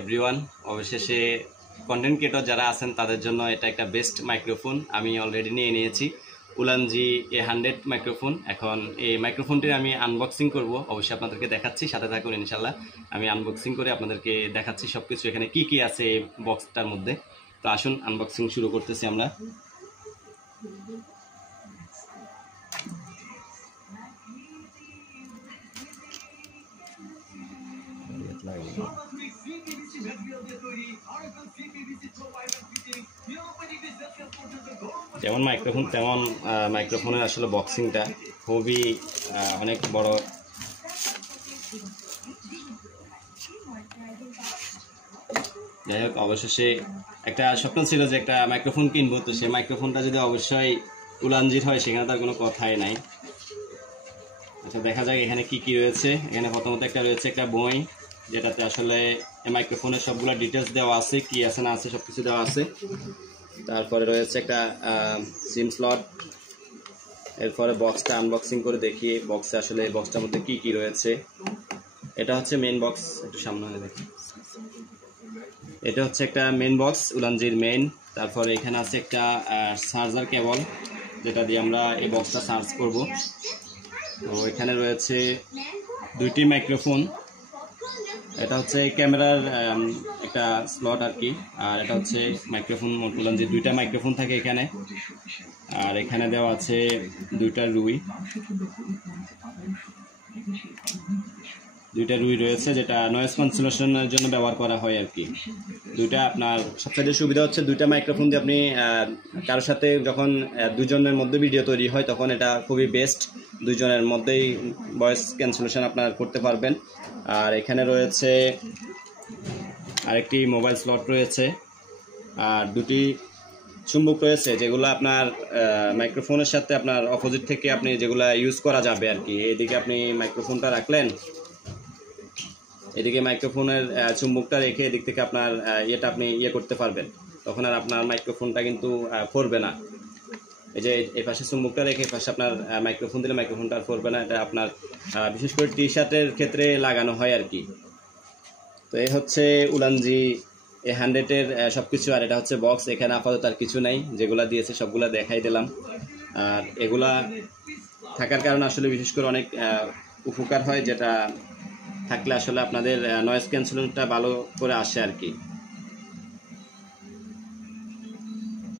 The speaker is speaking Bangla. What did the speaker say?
এভরিওয়ান, অবশেষে কন্টেন্ট ক্রিয়েটর যারা আছেন তাদের জন্য এটা একটা বেস্ট মাইক্রোফোন আমি অলরেডি নিয়ে নিয়েছি। Ulanzi A100 microphone. এখন এই মাইক্রোফোনটির আমি আনবক্সিং করব, অবশ্যই আপনাদেরকে দেখাচ্ছি, সাথে থাকুন ইনশাল্লাহ। আমি আনবক্সিং করে আপনাদেরকে দেখাচ্ছি সব কিছু এখানে কি কি আছে এই বক্সটার মধ্যে। তো আসুন আনবক্সিং শুরু করতেছি আমরা। যেমন মাইক্রোফোন তেমন মাইক্রোফোনের আসলে বক্সিংটা খুবই অনেক বড়। যাই হোক, অবশেষে একটা স্বপ্ন ছিল যে একটা মাইক্রোফোন কিনবো, তো সেই মাইক্রোফোনটা যদি অবশ্যই উলানজির হয় সেখানে তার কোনো কথাই নাই। আচ্ছা, দেখা যাক এখানে কি কি রয়েছে। এখানে প্রথমত একটা রয়েছে একটা বই, যেটাতে আসলে মাইক্রোফোনের সবগুলো ডিটেলস দেওয়া আছে, কি আছে না আছে সব কিছু দেওয়া আছে। তারপরে রয়েছে একটা সিম স্লট। এরপরে বক্সটা আনবক্সিং করে দেখি বক্সে আসলে বক্সটার মধ্যে কি কি রয়েছে। এটা হচ্ছে মেইন বক্স, একটু সামনে দেখি। এটা হচ্ছে একটা মেইন বক্স, উলানজির মেইন। তারপরে এখানে আছে একটা চার্জার কেবল, যেটা দিয়ে আমরা এই বক্সটা চার্জ করব। তো এখানে রয়েছে দুইটি মাইক্রোফোন। এটা হচ্ছে ক্যামেরার একটা স্লট আর কি, আর এটা হচ্ছে মাইক্রোফোন। উলানজির দুইটা মাইক্রোফোন থাকে এখানে। আর এখানে দেওয়া আছে দুইটা রুই রয়েছে, যেটা নয়েজ ক্যান্সেলেশনের জন্য ব্যবহার করা হয় আর কি। দুইটা আপনার সবচেয়ে সুবিধা হচ্ছে দুইটা মাইক্রোফোন দিয়ে আপনি কারোর সাথে যখন দুজনের মধ্যে ভিডিও তৈরি হয় তখন এটা খুবই বেস্ট। দুইজনের মধ্যেই ভয়েস ক্যান্সেলেশন আপনার করতে পারবেন। আর এখানে রয়েছে আরেকটি মোবাইল স্লট রয়েছে, আর দুটি চুম্বক রয়েছে, যেগুলো আপনার মাইক্রোফোনের সাথে আপনার অপোজিট থেকে আপনি যেগুলো ইউজ করা যাবে আর কি। এদিকে আপনি মাইক্রোফোনটা রাখলেন, এদিকে মাইক্রোফোনের চুম্বকটা রেখে এদিক থেকে আপনার ইয়েটা আপনি করতে পারবেন, তখন আর আপনার মাইক্রোফোনটা কিন্তু পড়বে না। এই যে এই পাশে চুম্বকটা রেখে এই পাশে আপনার মাইক্রোফোন দিলে মাইক্রোফোনটা আর পড়বে না। এটা আপনার বিশেষ করে টি শার্টের ক্ষেত্রে লাগানো হয় আর কি। তো এই হচ্ছে উলানজি A100-এর সব কিছু। আর এটা হচ্ছে বক্স। এখানে আপাতত আর কিছু নাই, যেগুলা দিয়েছে সবগুলা দেখাই দিলাম। আর এগুলা থাকার কারণে আসলে বিশেষ করে অনেক উপকার হয়, যেটা থাকলে আসলে আপনাদের নয়েজ ক্যান্সেলেশনটা ভালো করে আসে আর কি।